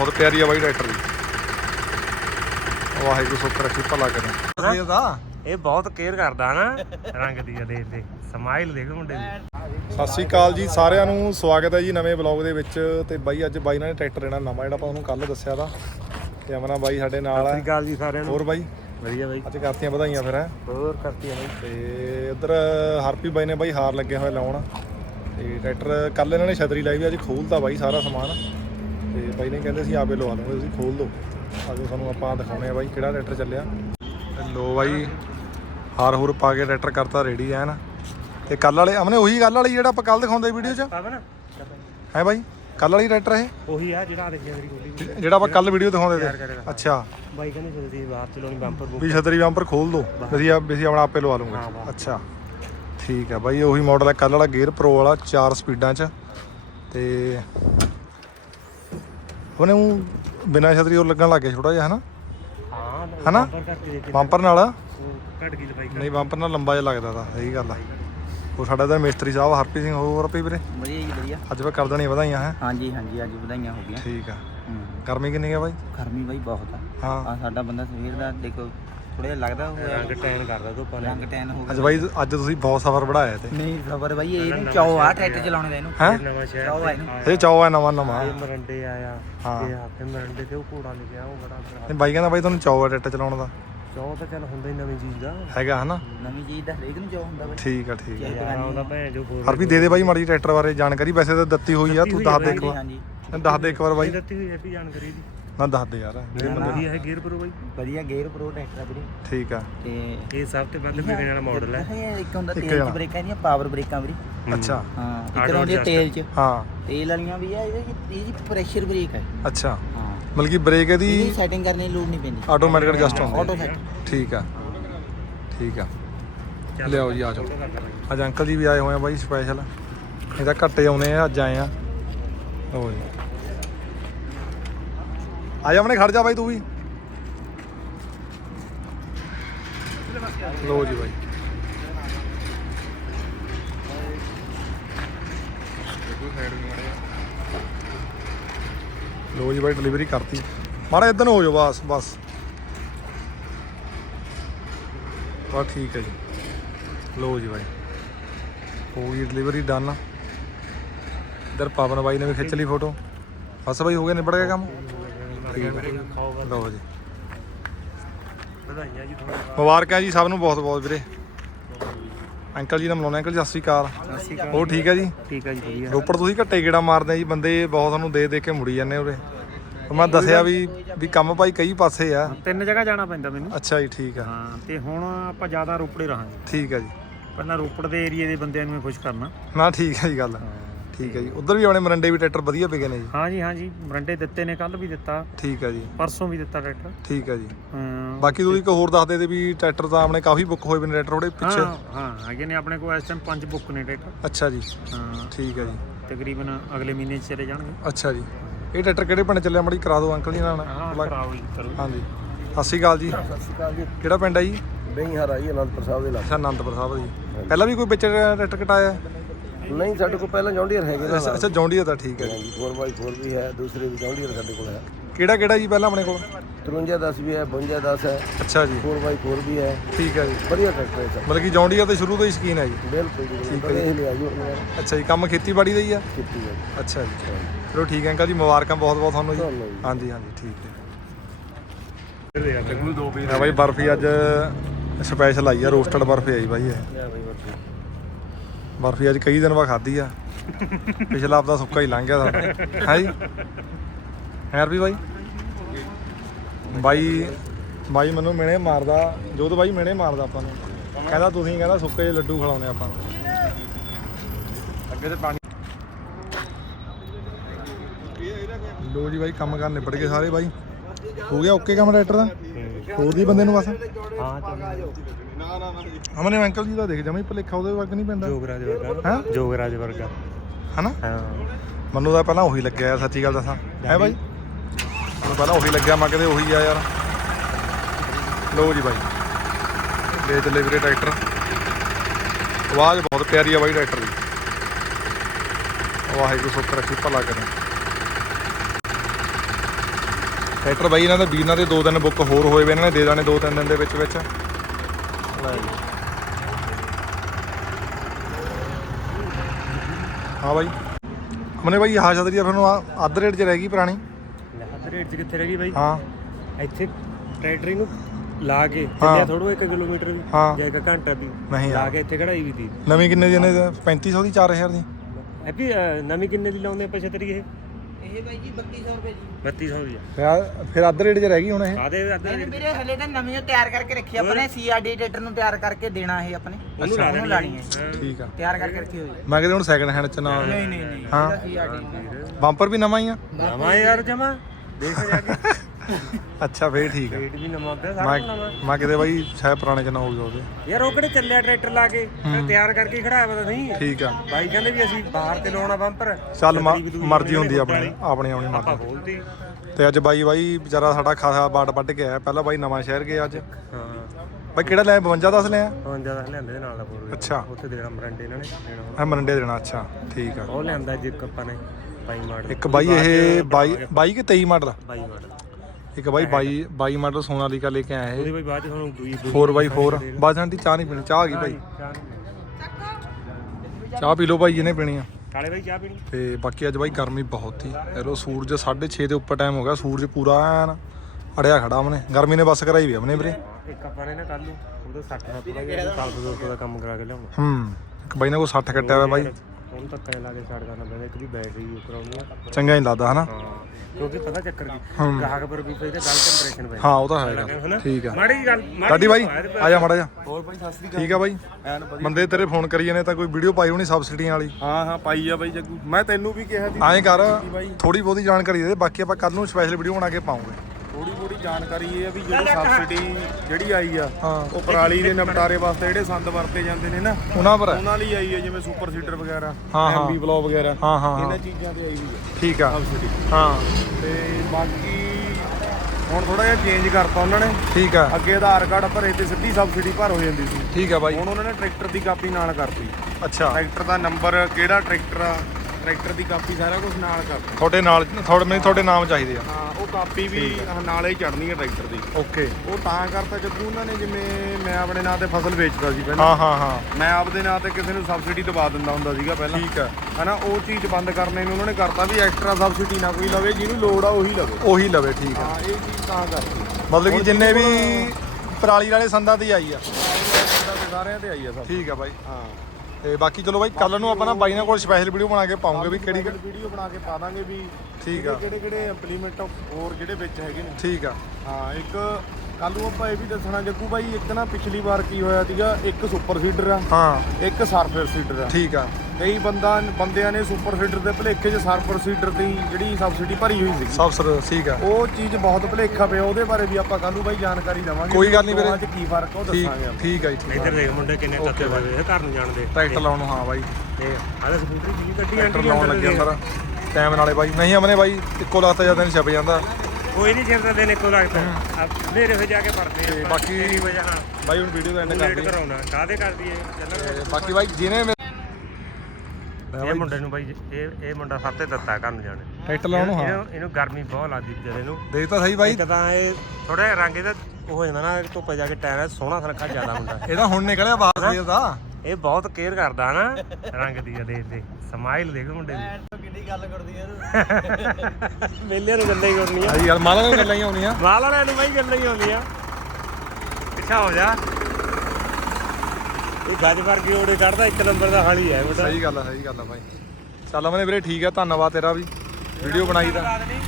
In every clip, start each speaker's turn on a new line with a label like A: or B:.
A: ਬਹੁਤ ਪਿਆਰੀ ਆ ਬਾਈ ਟਰੈਕਟਰ ਦੀ। ਵਾਹਿਗੁਰੂ ਸੁੱਖ ਰੱਖੀ ਭਲਾ ਕਰੇ। ਇਹ ਦਾ
B: ਇਹ ਬਹੁਤ ਕੇਅਰ ਕਰਦਾ ਨਾ। ਰੰਗ ਦੀ ਆ ਦੇਖ ਦੇ ਸਮਾਈਲ ਦੇਖ ਮੁੰਡੇ ਦੀ।
A: ਸਤਿ ਸ਼੍ਰੀ ਅਕਾਲ ਜੀ ਸਾਰਿਆਂ ਨੂੰ ਸਵਾਗਤ ਹੈ ਜੀ ਨਵੇਂ ਬਲੌਗ ਦੇ ਵਿੱਚ। ਤੇ ਬਾਈ ਅੱਜ ਬਾਈ ਨੇ ਟਰੈਕਟਰ ਲੈਣਾ ਨਵਾਂ ਜਿਹੜਾ ਆਪਾਂ ਉਹਨੂੰ ਕੱਲ ਦੱਸਿਆ ਤਾਂ। ਤੇ ਅਮਨਾ ਬਾਈ ਸਾਡੇ ਨਾਲ
B: ਸਤਿ
A: ਹੈ।
B: ਸ਼੍ਰੀ ਅਕਾਲ ਜੀ ਸਾਰਿਆਂ ਨੂੰ।
A: ਹੋਰ ਬਾਈ?
B: ਵਧੀਆ ਬਾਈ।
A: ਅੱਜ ਕਰਤੀਆਂ ਵਧਾਈਆਂ ਫਿਰ ਹੈ?
B: ਹੋਰ ਕਰਤੀ ਆ ਬਾਈ।
A: ਤੇ ਉਧਰ ਹਰਪੀ ਬਾਈ ਨੇ ਬਾਈ ਹਾਰ ਲੱਗੇ ਹੋਏ ਲਾਉਣ। ਤੇ ਟਰੈਕਟਰ ਕੱਲ ਇਹਨਾਂ ਨੇ ਛਤਰੀ ਲਾਈ ਵੀ ਅੱਜ ਖੋਲਦਾ ਬਾਈ ਸਾਰਾ ਸਮਾਨ। ਤੇ ਬਾਈ ਨੇ ਕਹਿੰਦੇ ਸੀ ਆਪੇ ਲਵਾ ਲਵਾਂਗੇ ਤੁਸੀਂ ਖੋਲ ਲਓ ਆਜੋ ਤੁਹਾਨੂੰ ਆਪਾਂ ਦਿਖਾਉਣੇ ਆ ਬਾਈ ਕਿਹੜਾ ਟਰੈਕਟਰ ਚੱਲਿਆ। ਲੋ ਬਾਈ ਹਾਰ ਹੂਰ ਪਾ ਕੇ ਟਰੈਕਟਰ ਕਰਤਾ ਰੈਡੀ ਐਨ। ਤੇ ਕੱਲ ਵਾਲੇ ਅਮਨੇ ਉਹੀ ਗੱਲ ਵਾਲੀ ਜਿਹੜਾ ਆਪਾਂ ਕੱਲ ਦਿਖਾਉਂਦੇ ਵੀਡੀਓ 'ਚ? ਹੈ ਬਾਈ? ਕੱਲ ਵਾਲੀ ਟਰੈਕਟਰ ਇਹ?
B: ਉਹੀ ਆ ਜਿਹੜਾ ਦੇਖਿਆ ਮੇਰੀ ਗੋਲੀ
A: ਜਿਹੜਾ ਆਪਾਂ ਕੱਲ ਵੀਡੀਓ ਦਿਖਾਉਂਦੇ ਤੇ। ਅੱਛਾ।
B: ਬਾਈ ਕਹਿੰਦੇ ਤੁਸੀਂ ਬਾਹਰ ਚਲਾਉਣੀ ਬੰਪਰ ਬੁੱਕ
A: ਵੀ ਛਤਰੀ ਬੰਪਰ ਖੋਲ ਦੋ। ਅਸੀਂ ਅਸੀਂ ਆਪਣਾ ਆਪੇ ਲਵਾ ਲਵਾਂਗੇ। ਅੱਛਾ। ਠੀਕ ਹੈ ਬਾਈ ਉਹੀ ਮਾਡਲ ਹੈ ਕੱਲ ਵਾਲਾ ਗੇਅਰ ਪ੍ਰੋ ਵਾਲਾ 4 ਸਪੀਡਾਂ 'ਚ। ਤੇ ਉਹਨੇ ਉਹ ਬਿਨਾਂ ਛਤਰੀ ਉਹ ਲੱਗਣ ਲੱਗ ਗਿਆ ਛੋਟਾ ਜਿਹਾ ਹਨਾ?
B: ਹਾਂ
A: ਹਨਾ?
B: ਬੰਪਰ ਕਰਕੇ ਦੇ
A: ਬੰਪਰ ਨਾਲ?
B: ਉਹ ਘਟ ਗਈ ਲਫਾਈ
A: ਨਹੀਂ ਬੰਪਰ ਨਾਲ ਲੰਬਾ ਜਿਹਾ ਲੱਗਦਾ ਤਾਂ ਸਹੀ ਗੱਲ ਆ। ਉਹ ਸਾਡਾ ਤਾਂ ਮਿਸਤਰੀ ਸਾਹਿਬ ਹਰਪ੍ਰੀਤ ਸਿੰਘ ਹੋਰ ਹਰਪ੍ਰੀਤ ਵੀਰੇ?
C: ਵਧੀਆ ਜੀ ਵਧੀਆ।
A: ਅੱਜ ਮੈਂ ਕਰ ਦੇਣੀ ਵਧਾਈਆਂ ਹੈ?
C: ਹਾਂਜੀ ਹਾਂਜੀ ਅੱਜ ਵਧਾਈਆਂ ਹੋ ਗਈਆਂ।
A: ਠੀਕ ਆ।
C: ਹੂੰ।
A: ਗਰਮੀ ਕਿੰਨੀ ਹੈ ਬਾਈ?
C: ਗਰਮੀ ਬਾਈ ਬਹੁਤ ਆ।
A: ਹਾਂ।
C: ਆ ਸਾਡਾ ਬੰਦਾ ਸਵੇਰ ਦਾ ਦੇਖੋ ਥੋੜਾ ਲੱਗਦਾ ਹੋਇਆ
B: ਰੰਗ ਟੈਨ ਕਰਦਾ ਧੁੱਪਾਂ ਨੇ
C: ਰੰਗ ਟੈਨ ਹੋ
A: ਅੱਜ
C: ਗਿਆ
A: ਬਾਈ ਅੱਜ ਤੁਸੀਂ ਬਹੁਤ ਸਫ਼ਰ ਵਧਾਇਆ ਤੇ
C: ਨਹੀਂ ਸਬਰ ਬਾਈ ਇਹਨੂੰ ਚਾਉ ਆ ਟਰੈਕਟਰ ਚਲਾਉਣ ਦਾ ਇਹਨੂੰ।
A: ਹੈ?
B: ਨਵਾਂ ਸ਼ਹਿਰ
C: ਚਾਅ ਆ ਇਹਨੂੰ।
A: ਇਹ ਚਾਅ ਹੈ ਨਵਾਂ ਨਵਾਂ।
B: ਇਹ ਮਰੰਡੇ ਆਇਆ।
A: ਹਾਂ।
B: ਤੇ ਆਪੇ ਮਰੰਡੇ ਤੇ ਉਹ ਘੋੜਾ ਲਿਖਿਆ ਉਹ ਬੜਾ
A: ਨਹੀਂ ਬਾਈ ਕਹਿੰਦਾ ਬਾਈ ਤੁਹਾਨੂੰ ਚਾਅ ਹੈ ਟਰੈਕਟਰ ਚਲਾਉਣ ਦਾ।
B: ਚੌ ਤਾਂ ਚੱਲ ਹੁੰਦਾ ਹੀ ਨਵੀਂ ਚੀਜ਼ ਦਾ।
A: ਹੈਗਾ ਹਨਾ?
C: ਨਵੀਂ ਚੀਜ਼ ਦਾ ਹਰੇਕ ਨੂੰ ਚਾਉ ਹੁੰਦਾ ਬਾਈ।
A: ਠੀਕ ਆ ਠੀਕ ਆ।
B: ਯਾਰ ਉਹਦਾ ਭੈਣ ਜੋ ਹੋਰ
A: ਹਰਪੀ ਦੇ ਦੇ ਬਾਈ ਮਾੜੀ ਟਰੈਕਟਰ ਬਾਰੇ ਜਾਣਕਾਰੀ। ਵੈਸੇ ਤਾਂ ਦਿੱਤੀ ਹੋਈ ਆ ਤੂੰ ਦੱਸ ਦੇ ਇੱਕ ਵਾਰ।
C: ਹਾਂਜੀ
A: ਦੱਸ ਦੇ ਇੱਕ ਵਾਰ ਬਾਈ।
B: ਦਿੱਤੀ ਹੋਈ ਹੈ ਵੀ ਜਾਣਕਾਰੀ ਦੀ
A: ਨਾ ਦੱਸ ਦੇ ਯਾਰ।
B: ਵਧੀਆ ਹੈ ਗੇਅਰ ਪ੍ਰੋ ਬਾਈ।
C: ਵਧੀਆ ਗੇਅਰ ਪ੍ਰੋ ਟਰੈਕਟਰ ਆ ਵੀਰੇ।
A: ਠੀਕ ਆ।
C: ਤੇ
B: ਇਹ ਸਭ ਤੋਂ ਵੱਧ ਵਿਕਣ ਵਾਲਾ ਮਾਡਲ ਹੈ।
C: ਇਹ ਇੱਕ ਹੁੰਦਾ ਤੇਲ। ਚ ਬ੍ਰੇਕਾਂ ਦੀਆਂ ਪਾਵਰ ਬ੍ਰੇਕਾਂ ਵੀਰੇ।
A: ਅੱਛਾ।
C: ਹਾਂ ਇੱਕ ਹੁੰਦੀ ਤੇਲ ਚ।
A: ਹਾਂ।
C: ਤੇਲ ਵਾਲੀਆਂ ਵੀ ਆ ਇਹਦੇ ਇਹ ਜੀ ਪ੍ਰੈਸ਼ਰ ਬ੍ਰੇਕ ਹੈ
A: ਅੱਛਾ।
C: ਹਾਂ।
A: ਮਤਲਬ ਕਿ ਬ੍ਰੇਕ
C: ਇਹਦੀ ਸੈਟਿੰਗ ਕਰਨੀ ਦੀ ਲੋੜ ਨਹੀਂ ਪੈਂਦੀ।
A: ਆਟੋਮੈਟਿਕ ਐਡਜਸਟ ਹੁੰਦੀ
C: ਆਟੋ
A: ਹੈ
C: ਸੈਟ
A: ਠੀਕ ਆ। ਠੀਕ ਆ। ਲਿਆਓ ਜੀ ਆ ਜਾਓ। ਅੱਜ ਅੰਕਲ ਜੀ ਵੀ ਆਏ ਹੋਏ ਆ ਬਾਈ ਸਪੈਸ਼ਲ ਇਹ ਤਾਂ ਘੱਟੇ ਆਉਨੇ ਆ ਅੱਜ ਆਏ ਆ। ਲਓ ਜੀ। ਆ ਜਾ ਆਪਣੇ, ਖੜ ਜਾ ਬਾਈ ਤੂੰ ਵੀ। ਲੋ ਜੀ ਬਾਈ। ਲਓ ਜੀ ਬਾਈ ਡਿਲੀਵਰੀ ਕਰਤੀ। ਮਾੜਾ ਇਦਾਂ ਹੋ ਜਾਓ, ਬਸ ਬਸ। ਬਸ ਠੀਕ ਹੈ ਜੀ। ਲੋ ਜੀ ਬਾਈ। ਹੋ ਗਈ ਡਿਲੀਵਰੀ ਡਨ ਇਧਰ ਪਵਨ ਬਾਈ ਨੇ ਵੀ ਖਿੱਚ ਲਈ ਫੋਟੋ ਬਸ ਬਾਈ, ਹੋ ਗਿਆ, ਨਿਬੜ ਗਿਆ ਕੰਮ? ਲਓ ਜੀ।
B: ਵਧਾਈਆਂ ਜੀ ਤੁਹਾਨੂੰ
A: ਮੁਬਾਰਕਾਂ ਜੀ ਸਭ ਨੂੰ ਬਹੁਤ ਬਹੁਤ ਵੀਰੇ। ਅੰਕਲ ਜੀ ਨਾਲ ਮਿਲਾਉਂਦੇ ਅੰਕਲ ਜੀ ਸਤਿ ਸ਼੍ਰੀ ਅਕਾਲ। ਉਹ ਠੀਕ ਹੈ ਜੀ?
B: ਠੀਕ ਹੈ ਜੀ ਵਧੀਆ।
A: ਰੋਪੜ ਤੁਸੀਂ ਘੱਟੇ ਗੇੜਾ ਮਾਰਦੇ ਆ ਜੀ। ਬੰਦੇ ਬਹੁਤ ਤੁਹਾਨੂੰ ਦੇ ਦੇ ਕੇ ਮੁੜੀ ਜਾਂਦੇ ਉਰੇ। ਤੇ ਮੈਂ ਦੱਸਿਆ ਵੀ ਵੀ ਕੰਮ ਭਾਈ ਕਈ ਪਾਸੇ ਆ।
B: ਤਿੰਨ ਜਗ੍ਹਾ ਜਾਣਾ ਪੈਂਦਾ ਮੈਨੂੰ।
A: ਅੱਛਾ ਜੀ ਠੀਕ ਆ।
B: ਹਾਂ ਤੇ ਹੁਣ ਆਪਾਂ ਜ਼ਿਆਦਾ ਰੋਪੜੇ ਰਹਾਂਗੇ।
A: ਠੀਕ ਆ ਜੀ।
B: ਪਹਿਲਾਂ ਰੋਪੜ ਦੇ ਏਰੀਏ ਦੇ ਬੰਦਿਆਂ ਨੂੰ ਖੁਸ਼ ਕਰਨਾ।
A: ਨਾ ਠੀਕ ਹੈ ਜੀ ਗੱਲ। ਠੀਕ ਹੈ ਜੀ। ਉਧਰ ਵੀ ਆਪਣੇ ਮਰੰਡੇ ਵੀ ਟਰੈਕਟਰ ਵਧੀਆ ਵਿਕੇ ਨੇ ਜੀ।
B: ਹਾਂ ਜੀ ਹਾਂ ਜੀ। ਮਰੰਡੇ ਦਿੱਤੇ ਨੇ ਕੱਲ ਵੀ ਦਿੱਤਾ।
A: ਠੀਕ ਹੈ ਜੀ।
B: ਪਰਸੋਂ ਵੀ ਦਿੱਤਾ ਟਰੈਕਟਰ।
A: ਠੀਕ ਹੈ ਜੀ।
B: ਹਾਂ।
A: ਬਾਕੀ ਤੁਸੀਂ ਇੱਕ ਹੋਰ ਦੱਸ ਦੇ ਤੇ ਵੀ ਟਰੈਕਟਰ ਤਾਂ ਆਪਣੇ ਕਾਫੀ ਬੁੱਕ ਹੋਏ ਪਏ ਨੇ ਟਰੈਕਟਰ ਥੋੜੇ ਪਿੱਛੇ।
B: ਹਾਂ ਹਾਂ ਹੈਗੇ ਨੇ ਆਪਣੇ ਕੋਲ ਇਸ ਟਾਈਮ ਪੰਜ ਬੁੱਕ ਨੇ ਟਰੈਕਟਰ।
A: ਅੱਛਾ ਜੀ।
B: ਹਾਂ।
A: ਠੀਕ ਹੈ ਜੀ।
B: ਤਕਰੀਬਨ ਅਗਲੇ ਮਹੀਨੇ 'ਚ ਚਲੇ ਜਾਣਗੇ।
A: ਅੱਛਾ ਜੀ। ਇਹ ਟਰੈਕਟਰ ਕਿਹੜੇ ਪਿੰਡ ਚੱਲਿਆ? ਮੜੀ ਕਰਾ ਦਿਓ ਅੰਕਲ ਜੀ ਨਾਲ।
B: ਹਾਂ ਕਰਾਓ ਜੀ ਕਰੋ
A: ਹਾਂਜੀ। ਸਤਿ ਸ਼੍ਰੀ ਅਕਾਲ ਜੀ।
D: ਸਤਿ ਸ਼੍ਰੀ ਅਕਾਲ ਜੀ
A: ਕਿਹੜਾ ਪਿੰਡ ਹੈ ਜੀ?
D: ਬਈ ਹਰ ਆਈ ਅਨੰਦਪੁਰ ਸਾਹਿਬ ਦੇ
A: ਅੱਛਾ ਅਨੰਦਪੁਰ ਸਾਹਿਬ ਜੀ। ਪਹਿਲਾਂ ਵੀ ਕੋਈ ਵਿੱਚ ਟਰੈਕਟਰ ਕਟਾਇਆ?
D: ਲਾਗੇ ਨਹੀਂ ਸਾਡੇ ਕੋਲ ਪਹਿਲਾਂ ਜੌਂਡੀਅਰ ਹੈਗੇ ਨਾ
A: ਅੱਛਾ ਅੱਛਾ ਜੌਂਡੀਆ ਤਾਂ ਠੀਕ ਹੈ ਜੀ।
D: ਹਾਂਜੀ 4x4 ਵੀ ਹੈ ਦੂਸਰੇ ਵੀ ਜੌਂਡੀਅਰ ਸਾਡੇ ਕੋਲ ਹੈ।
A: ਕਿਹੜਾ ਕਿਹੜਾ ਜੀ ਪਹਿਲਾਂ ਆਪਣੇ ਕੋਲ?
D: 5310 ਵੀ ਹੈ 5210 ਹੈ।
A: ਅੱਛਾ ਜੀ।
D: 4x4 ਵੀ ਹੈ।
A: ਠੀਕ ਹੈ ਜੀ।
D: ਵਧੀਆ ਟਰੈਕਟਰ ਹੈ ਸਰ।
A: ਮਤਲਬ ਕਿ ਜੌਂਡੀਆ ਤੇ ਸ਼ੁਰੂ ਤੋਂ ਹੀ ਸ਼ਕੀਨ ਹੈ ਜੀ।
D: ਬਿਲਕੁਲ ਜੀ
A: ਠੀਕ ਹੈ
D: ਇਹ ਲਿਆ ਜੀ
A: ਅੱਛਾ ਜੀ ਕੰਮ ਖੇਤੀਬਾੜੀ ਦਾ ਹੀ ਆ
D: ਹੈ
A: ਅੱਛਾ ਜੀ। ਚਲੋ ਠੀਕ ਹੈ ਅੰਕਲ ਜੀ ਮੁਬਾਰਕਾਂ ਬਹੁਤ ਬਹੁਤ ਤੁਹਾਨੂੰ ਜੀ। ਹਾਂਜੀ ਹਾਂਜੀ ਠੀਕ ਹੈ। ਹਾਂ ਬਾਈ ਬਰਫੀ ਅੱਜ ਸਪੈਸ਼ਲ ਆਈ ਆ ਰੋਸਟਡ ਬਰਫੀ ਆਈ ਬਾਈ ਇਹ। ਬਰਫੀ ਅੱਜ ਕਈ ਦਿਨ ਬਾਅਦ ਖਾਧੀ ਆ। ਪਿਛਲਾ ਹਫਤਾ ਸੁੱਕਾ ਹੀ ਲੰਘ ਗਿਆ ਸਾਡਾ। ਹੈ ਜੀ? ਹੈਰ ਵੀ ਬਾਈ? ਬਾਈ ਬਾਈ ਮੈਨੂੰ ਮਿਹਣੇ ਮਾਰਦਾ, ਜੋਤ ਬਾਈ ਮਿਹਣੇ ਮਾਰਦਾ ਆਪਾਂ ਨੂੰ। ਕਹਿੰਦਾ ਤੁਸੀਂ, ਕਹਿੰਦਾ ਸੁੱਕੇ ਜਿਹੇ ਲੱਡੂ ਖਿਲਾਉਣੇ ਆਪਾਂ ਨੂੰ। ਅੱਗੇ ਤੇ ਪਾਣੀ ਲੋ ਜੀ ਬਾਈ, ਕੰਮ ਕਰ ਨਿਬੜ ਗਏ ਸਾਰੇ ਬਾਈ। ਹੋ ਗਿਆ ਓਕੇ ਕੰਮ ਟਰੈਕਟਰ ਦਾ? ਹੋਰ ਦੀ ਬੰਦੇ ਨੂੰ ਬਸ?
B: ਹਾਂ
A: ਅਮਨੇ ਅੰਕਲ ਜੀ ਦਾ ਦੇਖ ਜਮਾ ਹੀ ਭਲੇਖਾ ਉਹਦੇ ਵਰਗ ਨਹੀਂ ਪੈਂਦਾ।
B: ਜੋਗਰਾਜ ਵਰਗਾ।
A: ਹੈਂ?
B: ਜੋਗਰਾਜ ਵਰਗਾ।
A: ਹਨਾ?
B: ਹਾਂ।
A: ਮੈਨੂੰ ਤਾਂ ਪਹਿਲਾਂ ਉਹੀ ਲੱਗਿਆ ਯਾਰ, ਸੱਚੀ ਗੱਲ ਦੱਸਾਂ। ਹੈ ਬਾਈ? ਮੈਨੂੰ ਪਹਿਲਾਂ ਉਹੀ ਲੱਗਿਆ ਮੈਂ ਕਦੇ ਉਹੀ ਆ ਯਾਰ। ਲੋ ਜੀ ਬਾਈ। ਦੇ ਚੱਲੇ ਵੀਰੇ ਟਰੈਕਟਰ। ਆਵਾਜ਼ ਬਹੁਤ ਪਿਆਰੀ ਆ ਬਾਈ ਟਰੈਕਟਰ ਦੀ। ਵਾਹਿਗੁਰੂ ਸੁੱਖ ਰੱਖੀ ਭਲਾ ਕਰੇ। ਟਰੈਕਟਰ ਬਾਈ ਇਹਨਾਂ ਦੇ ਵੀਰਾਂ ਦੇ ਦੋ ਦਿਨ ਬੁੱਕ ਹੋਰ ਹੋਏ ਵੇ ਇਹਨਾਂ ਨੇ ਦੇ ਦੇਣੇ ਦੋ ਤਿੰਨ ਦਿਨ ਦੇ ਵਿੱਚ ਵਿੱਚ। ਲੈ ਜੀ। ਹਾਂ ਬਾਈ। ਮਨੇ ਬਾਈ ਆਹ ਛਤਰੀ ਆ ਫਿਰ ਨੂੰ ਅੱਧ ਰੇਟ 'ਚ ਰਹਿ ਗਈ ਪੁਰਾਣੀ?
B: ਹੱਥ ਰੇਟ 'ਚ ਕਿੱਥੇ ਰਹਿ ਗਈ ਬਾਈ?
A: ਹਾਂ।
B: ਇੱਥੇ ਟਰੈਕਟਰ ਨੂੰ ਲਾ ਕੇ। ਚੱਲਿਆ ਥੋੜਾ 1 ਕਿਲੋਮੀਟਰ ਦੀ
A: ਹਾਂ।
B: ਜਾਂ 1 ਘੰਟਾ ਦੀ
A: ਨਹੀਂ
B: ਲਾ ਕੇ ਇੱਥੇ ਕਢਾਈ ਵੀ ਦੀ
A: ਨਵੀਂ ਕਿੰਨੇ ਦੀ ਇਹਨੇ 3500 ਦੀ 4000 ਦੀ?
B: ਹੈਪੀ ਨਵੀਂ ਕਿੰਨੇ ਦੀ ਲਾਉਂਦੇ ਆਪਾਂ ਛਤਰੀ ਇਹ?
C: ਇਹ ਬਾਈ ਜੀ 3200 ਰੁਪਏ ਜੀ।
B: 3200 ਦੀ ਆ।
A: ਫਿਰ ਫਿਰ ਅੱਧ ਰੇਟ 'ਚ ਰਹਿ ਗਈ ਹੁਣ ਇਹ?
B: ਆਦੇ ਅੱਧਾ
C: ਨਹੀਂ ਵੀਰੇ ਹਲੇ ਤਾਂ ਨਵੀਂ ਤਿਆਰ ਕਰਕੇ ਰੱਖੀ ਆ ਆਪਣੇ ਸੀਆਰਡੀ ਟਰੈਕਟਰ ਨੂੰ ਤਿਆਰ ਕਰਕੇ ਦੇਣਾ ਇਹ ਆਪਣੇ।
B: ਉਹਨੂੰ ਲਾ
C: ਉਹਨੂੰ
B: ਲੈਣੀ
C: ਹੈ।
A: ਠੀਕ ਆ।
C: ਤਿਆਰ ਕਰਕੇ ਰੱਖੀ ਹੋਈ
A: ਮੈਂ ਕਿਤੇ ਹੁਣ ਸੈਕਿੰਡ ਹੈਂਡ 'ਚ ਨਾਲ
C: ਨਹੀਂ ਨਹੀਂ ਨਹੀਂ
A: ਹਾਂ।
C: ਸੀਆਰਡੀ
A: ਬੰਪਰ ਵੀ ਨਵਾਂ ਹੀ ਆ?
B: ਨਵਾਂ ਯਾਰ ਜਮਾ। ਦੇਖ ਜਾ ਕੇ।
A: ਅੱਛਾ ਫੇਰ ਠੀਕ ਆ।
B: ਰੇਟ ਵੀ ਨਵਾਂ ਹੁੰਦਾ ਸਾਰਾ ਨਵਾਂ।
A: ਮੈਂ ਕਿਤੇ ਬਾਈ ਸ਼ਾਇਦ ਪੁਰਾਣੇ 'ਚ ਨਾ ਹੋ ਗਿਆ ਉਹਦੇ।
B: ਯਾਰ ਉਹ ਕਿਹੜੇ ਚੱਲਿਆ ਟਰੈਕਟਰ ਲਾ ਕੇ? ਫਿਰ ਤਿਆਰ ਕਰਕੇ ਹੀ ਖੜਾਇਆ ਪਤਾ ਨਹੀਂ
A: ਠੀਕ ਆ।
B: ਬਾਈ ਕਹਿੰਦੇ ਵੀ ਅਸੀਂ ਬਾਹਰ ਤੇ ਲਾਉਣਾ ਬੰਪਰ।
A: ਚੱਲ ਮ- ਮਰਜ਼ੀ ਹੁੰਦੀ ਆ ਆਪਣੀ ਆਪਣੀ
B: ਆਪਾਂ
A: ਮਰਜ਼ੀ।
B: ਖੋਲਤੀ।
A: ਤੇ ਅੱਜ ਬਾਈ ਬਾਈ ਵਿਚਾਰਾ ਸਾਡਾ ਖਾਸਾ ਬਾਟ ਵੱਢ ਕੇ ਆਇਆ। ਪਹਿਲਾਂ ਬਾਈ ਨਵਾਂ ਸ਼ਹਿਰ ਗਏ ਅੱਜ।
B: ਹਾਂ
A: ਬਾਈ ਕਿਹੜਾ ਲਿਆ 52 ਦੱਸ ਲਿਆ?
B: ਹਾਂ। ਜ਼ਿਆਦਾ ਲਿਆਂਦੇ ਦੇ ਨਾਲ ਦਾ ਪੂਰਾ
A: ਅੱਛਾ।
B: ਉੱਥੇ ਦੇਣਾ ਮਰੰਡੇ ਇਹਨਾਂ ਨੇ। ਦੇਣਾ
A: ਆ ਮਰੰਡੇ ਦੇਣਾ ਅੱਛਾ। ਠੀਕ ਆ।
B: ਉਹ ਲਿਆਂਦਾ ਜਿੱਕ ਆਪਾਂ ਨੇ ਬਾਈ ਮਾਡਲ।
A: ਇੱਕ ਬਾਈ ਇਹ 22 22 ਕਿ 23 ਮਾਡਲ
B: ਬਾਈ ਮਾਡਲ।
A: ਇੱਕ ਬਾਈ 22 22 ਮਾਡਲ ਸੋਨਾਲੀਕਾ ਲੈ ਕੇ ਆਇਆ
B: ਉਹਦੀ
A: ਇਹ।
B: ਬਾਈ ਬਾਅਦ ਚ ਤੁਹਾਨੂੰ ਦੂਈ
A: 4x4 ਬਸ ਆਂਟੀ ਚਾਹ ਨਹੀਂ ਪੀਣੀ ਚਾਹ ਆ ਗਈ ਬਾਈ। ਚਾਹ ਪੀ ਲਓ ਭਾਈ ਜਿਹਨੇ ਪੀਣੀ ਆ।
B: ਕਾਲੇ ਬਾਈ ਚਾਹ ਪੀਣੀ?
A: ਤੇ ਬਾਕੀ ਅੱਜ ਬਾਈ ਗਰਮੀ ਬਹੁਤ ਸੀ। ਐਰੋ ਸੂਰਜ 6:30 ਦੇ ਉੱਪਰ ਟਾਈਮ ਹੋ ਗਿਆ ਸੂਰਜ ਪੂਰਾ ਐਨ ਅੜਿਆ ਖੜਾ ਉਹਨੇ। ਗਰਮੀ ਨੇ ਬਸ ਕਰਾਈ ਵੀ ਆਪਣੇ ਵੀਰੇ।
B: ਇੱਕ ਆਪਾਂ ਨੇ ਨਾ ਕੱਲ ਨੂੰ ਉਹਦਾ 60 ਨਾਲ ਪੂਰਾ ਜਿਹੜਾ ਸਾਲ ਦੋ ਦਾ ਕੰਮ ਕਰਾ ਕੇ ਲਿਆਉਣਾ।
A: ਹੂੰ ਇੱਕ ਬਾਈ ਨੇ ਕੋ 60 ਕੱਟਿਆ ਹੋਇਆ ਬਾਈ।
B: ਹੁਣ ਤੱਕ ਕਰੇ ਲਾ ਕੇ ਸਟਾਰਟ ਕਰਨਾ ਪੈਂਦਾ ਇੱਕ ਦੀ ਬੈਟਰੀ ਯੂਜ਼ ਕਰਾਉਣੀ ਆ
A: ਚੰਗਾ ਨਹੀਂ ਲੱਗਦਾ ਹਨਾ?
B: ਹਾਂ ਕਿਉਂਕਿ ਪਤਾ ਚੱਕਰ ਕੀ। ਗਾਹਕ ਪਰ ਵੀ ਪਈ ਤੇ ਗੱਲ ਟੈਂਪਰੇਚਰ ਪਈ
A: ਹਾਂ ਉਹ ਤਾਂ ਹੈਗਾ ਠੀਕ ਆ।
B: ਮਾੜੀ ਗੱਲ ਮਾੜੀ
A: ਲਾਡੀ ਬਾਈ ਆ ਜਾ ਮਾੜਾ ਜਾ
D: ਹੋਰ ਭਾਈ ਸਤਿ ਸ੍ਰੀ
A: ਠੀਕ ਆ ਬਾਈ। ਬੰਦੇ ਤੇਰੇ ਫੋਨ ਕਰੀ ਜਾਂਦੇ ਤਾਂ ਕੋਈ ਵੀਡੀਓ ਪਾਈ ਹੋਣੀ ਸਬਸਿਡੀਆਂ ਵਾਲੀ?
D: ਹਾਂ ਹਾਂ ਪਾਈ ਆ ਬਾਈ ਜੱਗੂ। ਮੈਂ ਤੈਨੂੰ ਵੀ ਕਿਹਾ ਸੀ।
A: ਐਂ ਕਰ ਥੋੜੀ ਬਹੁਤੀ ਜਾਣਕਾਰੀ ਦੇ ਬਾਕੀ ਆਪਾਂ ਕੱਲ ਨੂੰ ਸਪੈਸ਼ਲ ਵੀਡੀਓ ਬਣਾ ਕੇ ਪਾਉਂਗੇ।
D: ਜਾਣਕਾਰੀ ਇਹ ਆ ਵੀ ਜਿਹੜੀ ਸਬਸਿਡੀ ਜਿਹੜੀ ਆਈ ਆ
A: ਹਾਂ।
D: ਉਹ ਪਰਾਲੀ ਦੇ ਨਿਪਟਾਰੇ ਵਾਸਤੇ ਜਿਹੜੇ ਸੰਦ ਵਰਤੇ ਜਾਂਦੇ ਨੇ ਨਾ
A: ਉਹਨਾਂ ਪਰ ਹੈ।
D: ਉਹਨਾਂ ਲਈ ਆਈ ਹੈ ਜਿਵੇਂ ਸੁਪਰ ਸੀਡਰ ਵਗੈਰਾ
A: ਹਾਂ, ਹਾਂ।
D: ਐਮਬੀ ਬਲੋ ਵਗੈਰਾ
A: ਹਾਂ ਹਾਂ ਹਾਂ।
D: ਇਹਨਾਂ ਚੀਜ਼ਾਂ ਤੇ ਆਈ ਹੋਈ ਹੈ
A: ਠੀਕ ਆ।
D: ਸਬਸਿਡੀ
A: ਹਾਂ।
D: ਤੇ ਬਾਕੀ ਹੁਣ ਥੋੜਾ ਜਿਹਾ ਚੇਂਜ ਕਰਤਾ ਉਹਨਾਂ ਨੇ।
A: ਠੀਕ ਆ।
D: ਅੱਗੇ ਆਧਾਰ ਕਾਰਡ ਭਰੇ ਤੇ ਸਿੱਧੀ ਸਬਸਿਡੀ ਭਰ ਹੋ ਜਾਂਦੀ ਸੀ।
A: ਠੀਕ ਆ ਬਾਈ।
D: ਹੁਣ ਉਹਨਾਂ ਨੇ ਟਰੈਕਟਰ ਦੀ ਕਾਪੀ ਨਾਲ ਕਰਤੀ।
A: ਅੱਛਾ।
D: ਟਰੈਕਟਰ ਦਾ ਨੰਬਰ ਕਿਹੜਾ ਟਰੈਕਟਰ ਆ? ਟਰੈਕਟਰ ਦੀ ਕਾਪੀ ਸਾਰਾ ਕੁਝ ਨਾਲ ਕਰਤਾ
A: ਤੁਹਾਡੇ ਨਾਲ ਤੁਹਾਡੇ ਮੈਨੂੰ ਤੁਹਾਡੇ ਨਾਮ ਚਾਹੀਦੇ ਆ।
D: ਹਾਂ ਉਹ ਕਾਪੀ ਵੀ ਨਾਲੇ ਹੀ ਚੜਨੀ ਹੈ ਟਰੈਕਟਰ ਦੀ।
A: ਓਕੇ।
D: ਉਹ ਤਾਂ ਕਰਤਾ ਜਦੋਂ ਉਹਨਾਂ ਨੇ ਜਿਵੇਂ ਮੈਂ ਆਪਣੇ ਨਾਂ ਤੇ ਫਸਲ ਵੇਚਦਾ ਸੀ ਪਹਿਲਾਂ।
A: ਹਾਂ ਹਾਂ ਹਾਂ।
D: ਮੈਂ ਆਪਦੇ ਨਾਂ ਤੇ ਕਿਸੇ ਨੂੰ ਸਬਸਿਡੀ ਦਵਾ ਦਿੰਦਾ ਹੁੰਦਾ ਸੀਗਾ ਪਹਿਲਾਂ।
A: ਠੀਕ ਆ।
D: ਹਨਾ ਉਹ ਚੀਜ਼ ਬੰਦ ਕਰਨੇ ਨੂੰ ਉਹਨਾਂ ਨੇ ਕਰਤਾ ਵੀ ਐਕਸਟਰਾ ਸਬਸਿਡੀ ਨਾ ਕੋਈ ਲਵੇ ਜਿਹਨੂੰ ਲੋੜ ਆ ਉਹੀ ਲਵੇ।
A: ਉਹੀ ਲਵੇ ਠੀਕ ਆ।
D: ਹਾਂ ਇਹ ਚੀਜ਼ ਤਾਂ ਕਰਤੀ।
A: ਮਤਲਬ ਕਿ ਜਿੰਨੇ ਵੀ ਪਰਾਲੀ ਵਾਲੇ ਸੰਦਾਂ ਦੀ ਆਈ ਆ।
D: ਸਾਰਿਆਂ ਤੇ ਆਈ ਆ ਸਭ।
A: ਠੀਕ ਆ ਬਾਈ।
D: ਹਾਂ।
A: ਤੇ ਬਾਕੀ ਚਲੋ ਬਾਈ ਕੱਲ ਨੂੰ ਆਪਾਂ ਨਾ ਬਾਈ ਨਾਲ ਕੋਲ ਸਪੈਸ਼ਲ ਵੀਡੀਓ ਬਣਾ ਕੇ ਪਾਉਂਗੇ ਵੀ ਕਿਹੜੀ
D: ਵੀਡੀਓ ਬਣਾ ਕੇ ਪਾ ਦਾਂਗੇ ਵੀ
A: ਠੀਕ ਆ।
D: ਕਿਹੜੇ ਕਿਹੜੇ ਇੰਪਲੀਮੈਂਟ ਹੋਰ ਜਿਹੜੇ ਵਿੱਚ ਹੈਗੇ ਨੇ।
A: ਠੀਕ ਆ।
D: ਹਾਂ ਇੱਕ ਕੱਲ ਨੂੰ ਆਪਾਂ ਇਹ ਵੀ ਦੱਸਣਾ ਜੱਗੂ ਬਾਈ ਇੱਕ ਨਾ ਪਿਛਲੀ ਵਾਰ ਕੀ ਹੋਇਆ ਸੀਗਾ ਇੱਕ ਸੁਪਰ ਸੀਡਰ ਆ
A: ਹਾਂ।
D: ਇੱਕ ਸਰਫਰ ਸੀਡਰ ਆ।
A: ਠੀਕ ਆ।
D: ਕਈ ਬੰਦਾ ਬੰਦਿਆਂ ਨੇ ਸੁਪਰ ਸੀਡਰ ਦੇ ਭਲੇਖੇ 'ਚ ਸਰਫਰ ਸੀਡਰ ਦੀ ਜਿਹੜੀ ਸਬਸਿਡੀ ਭਰੀ ਹੋਈ ਸੀਗੀ।
A: ਸਭ ਸਰ ਠੀਕ ਆ।
D: ਉਹ ਚੀਜ਼ ਬਹੁਤ ਭਲੇਖਾ ਪਿਆ ਉਹਦੇ ਬਾਰੇ ਵੀ ਆਪਾਂ ਕੱਲ ਨੂੰ ਬਾਈ ਜਾਣਕਾਰੀ ਦੇਵਾਂਗੇ
A: ਕੋਈ ਗੱਲ ਨਹੀਂ ਵੀਰੇ।
D: ਅੱਜ ਕੀ ਫ਼ਰਕ ਆ ਉਹ
A: ਠੀਕ
D: ਦੱਸਾਂਗੇ ਆਪਾਂ।
A: ਠੀਕ ਆ ਜੀ ਠੀਕ ਆ।
B: ਇੱਧਰ ਦੇਖ ਮੁੰਡੇ ਕਿੰਨੇ ਤੱਤੇ ਹੋਏ ਇਹ ਘਰ ਨੂੰ ਜਾਣਦੇ
A: ਟਰੈਕਟਰ ਲਾਉਣ ਨੂੰ ਹਾਂ ਬਾਈ।
B: ਤੇ ਆਹ ਸਕੂਟਰੀ ਜੀ ਗੱਡੀ
A: ਟਰੈਕਟਰ ਲਾਉਣ ਲੱਗੇ ਅੰਦਰ ਟਾਈਮ ਨਾਲੇ ਬਾਈ। ਨਹੀਂ ਅਮਨੇ ਬਾਈ ਇੱਕੋ ਲੱਤ ਜਾਂ ਦਿਨ ਛਪ ਜਾਂਦਾ।
B: ਕੋਈ ਨਹੀਂ ਚਿਰ ਦਾ ਦਿਨ ਇੱਕੋ ਲੱਗਦਾ। ਹਨੇਰੇ ਹੋ ਜਾ ਕੇ ਪੜਦੇ ਆ।
A: ਬਾਕੀ-
B: ਵਜ੍ਹਾ
A: ਬਾਈ ਹੁਣ ਵੀਡੀਓ ਦਾ ਐਂਡ
B: ਲੇਟ
A: ਕਰਦੇ।
B: ਕਰਾਉਣਾ। ਕਾਹਦੇ ਕਰਦੀ ਏ ਚੱਲਣ
A: ਤੇ ਬਾਕੀ ਬਾਈ ਜਿਹਨੇ ਮੇਰੇ-
B: ਇਹ ਮੁੰਡੇ ਨੂੰ ਬਾਈ ਇਹ ਇਹ ਮੁੰਡਾ ਸੱਤੇ ਦਿੱਤਾ ਨੂੰ ਜਾਣੇ।
A: ਟਰੈਕਟਰ ਲਾਉਣ ਹਾਂ।
B: ਇਹਨੂੰ ਗਰਮੀ ਬਹੁਤ ਲੱਗਦੀ ਵਿਚਾਰੇ ਨੂੰ।
A: ਦੇਖ ਤਾਂ ਸਹੀ ਬਾਈ।
B: ਇੱਕ ਤਾਂ ਇਹ ਥੋੜਾ ਰੰਗ ਇਹਦਾ ਉਹ ਹੋ ਜਾਂਦਾ ਨਾ ਧੁੱਪੇ ਜਾ ਕੇ ਟਾਇਰ ਸੋਹਣਾ ਸੁਨੱਖਾ ਜ਼ਿਆਦਾ ਹੁੰਦਾ
A: ਇਹਦਾ ਹੁਣ ਨਿਕਲਿਆ ਬਾਸ ਦਾ
B: ਇਹ ਬਹੁਤ ਕੇਅਰ ਕਰਦਾ ਨਾ। ਰੰਗ ਦੀ ਆ ਦੇਖ ਦੇ ਸਮਾਈਲ ਦੇਖ ਮੁੰਡੇ ਦੀ।
C: ਕਿੰਨੀ ਗੱਲ ਕਰਦੀ ਆ
B: ਮੇਲਿਆਂ ਨੂੰ ਗੱਲਾਂ ਹੀ ਕਰਨੀਆਂ।
A: ਆਈ ਯਾਰ ਮਾਲਾ ਨੂੰ ਗੱਲਾਂ ਹੀ ਆਉਣੀਆਂ।
B: ਮਾਲ ਵਾਲਿਆਂ ਨੂੰ ਬਾਈ ਗੱਲਾਂ ਹੀ ਆਉਂਦੀਆਂ ਪਿੱਛਾ ਹੋ ਜਾ। ਇਹ ਗੱਜ ਵਰਗੀ ਉਹਦੇ ਚੜਦਾ ਇੱਕ ਨੰਬਰ ਦਾ ਹਾਲੀ ਹੈ ਮੁੰਡਾ
A: ਸਹੀ ਗੱਲ ਆ ਸਹੀ ਗੱਲ ਆ ਬਾਈ। ਚੱਲ ਅਮਨੇ ਵੀਰੇ ਠੀਕ ਆ ਧੰਨਵਾਦ ਤੇਰਾ ਵੀ। ਵੀਡੀਓ ਬਣਾਈ ਦਾ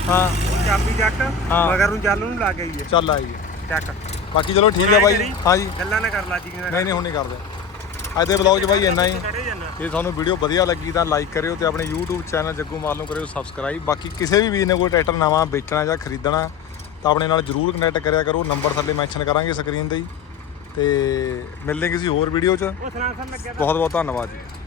A: ਹਾਂ।
B: ਉਹ ਚਾਬੀ ਚੱਕ
A: ਹਾਂ।
B: ਮਗਰ ਨੂੰ ਚੱਲ ਨੂੰ ਲਾ ਕੇ ਆਈਏ।
A: ਚੱਲ ਆਈਏ।
B: ਚੱਕ।
A: ਬਾਕੀ ਚਲੋ ਠੀਕ ਆ ਬਾਈ। ਹਾਂਜੀ
B: ਗੱਲਾਂ ਨਾ ਕਰ ਲਾ ਜੀ
A: ਨਹੀਂ ਨਹੀਂ ਹੁਣ ਨਹੀਂ ਕਰਦੇ। ਅੱਜ ਦੇ ਵਲੌਗ 'ਚ ਬਾਈ ਇੰਨਾ ਹੀ। ਜੇ ਤੁਹਾਨੂੰ ਵੀਡੀਓ ਵਧੀਆ ਲੱਗੀ ਤਾਂ ਲਾਈਕ ਕਰਿਓ ਤੇ ਆਪਣੇ YouTube ਚੈਨਲ ਜੱਗੂ ਮਾਲ ਨੂੰ ਕਰਿਓ ਸਬਸਕ੍ਰਾਈਬ ਬਾਕੀ ਕਿਸੇ ਵੀ ਵੀਰ ਨੇ ਕੋਈ ਟਰੈਕਟਰ ਨਵਾਂ ਵੇਚਣਾ ਜਾਂ ਖਰੀਦਣਾ ਤਾਂ ਆਪਣੇ ਨਾਲ ਜਰੂਰ ਕਨੈਕਟ ਕਰਿਆ ਕਰੋ। ਨੰਬਰ ਥੱਲੇ ਮੈਂਸ਼ਨ ਕਰਾਂਗੇ ਸਕਰੀਨ ਤੇ ਹੀ। ਤੇ ਮਿਲਦੇ ਕਿਸੇ ਹੋਰ ਵੀਡੀਓ 'ਚ। ਬਹੁਤ ਬਹੁਤ ਧੰਨਵਾਦ ਜੀ।